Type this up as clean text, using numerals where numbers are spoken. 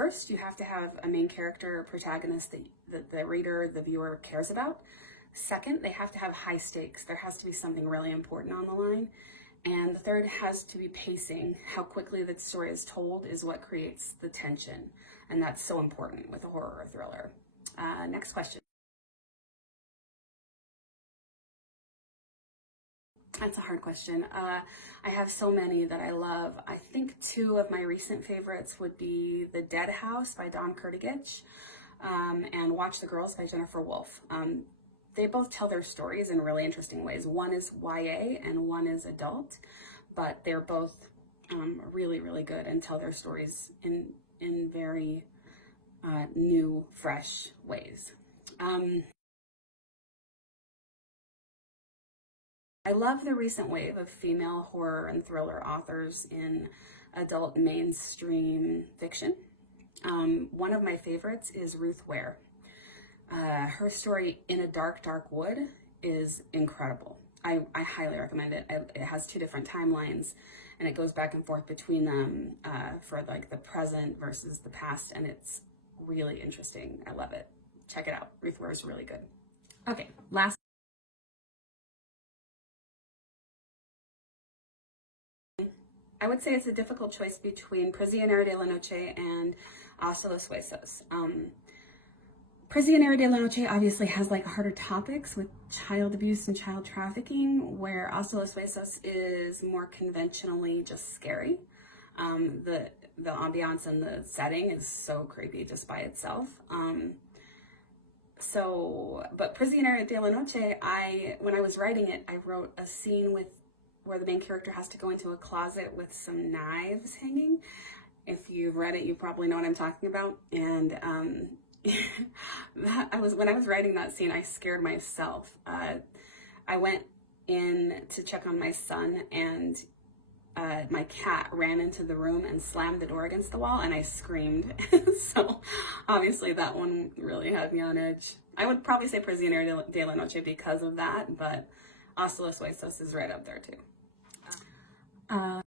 First, you have to have a main character or protagonist that the reader, the viewer cares about. Second, they have to have high stakes. There has to be something really important on the line. And the third has to be pacing. How quickly the story is told is what creates the tension. And that's so important with a horror or thriller. Next question. That's a hard question. I have so many that I love. I think two of my recent favorites would be The Dead House by Don Kurtagich and Watch the Girls by Jennifer Wolfe. They both tell their stories in really interesting ways. One is YA and one is adult, but they're both really, really good and tell their stories in very new, fresh ways. I love the recent wave of female horror and thriller authors in adult mainstream fiction. One of my favorites is Ruth Ware. Her story, In a Dark, Dark Wood, is incredible. I highly recommend it. It has two different timelines, and it goes back and forth between them for like the present versus the past, and it's really interesting. I love it. Check it out. Ruth Ware is really good. Okay, last. I would say it's a difficult choice between Prisionero de la Noche and Hasta los Huesos. Prisionero de la Noche obviously has like harder topics with child abuse and child trafficking, where Hasta los Huesos is more conventionally just scary. The ambiance and the setting is so creepy just by itself. But Prisionero de la Noche, when I was writing it, I wrote a scene where the main character has to go into a closet with some knives hanging. If you've read it, you probably know what I'm talking about. And when I was writing that scene, I scared myself. I went in to check on my son, and my cat ran into the room and slammed the door against the wall, and I screamed. So obviously that one really had me on edge. I would probably say Prisionero de la Noche because of that, but Hasta los Huesos is right up there too.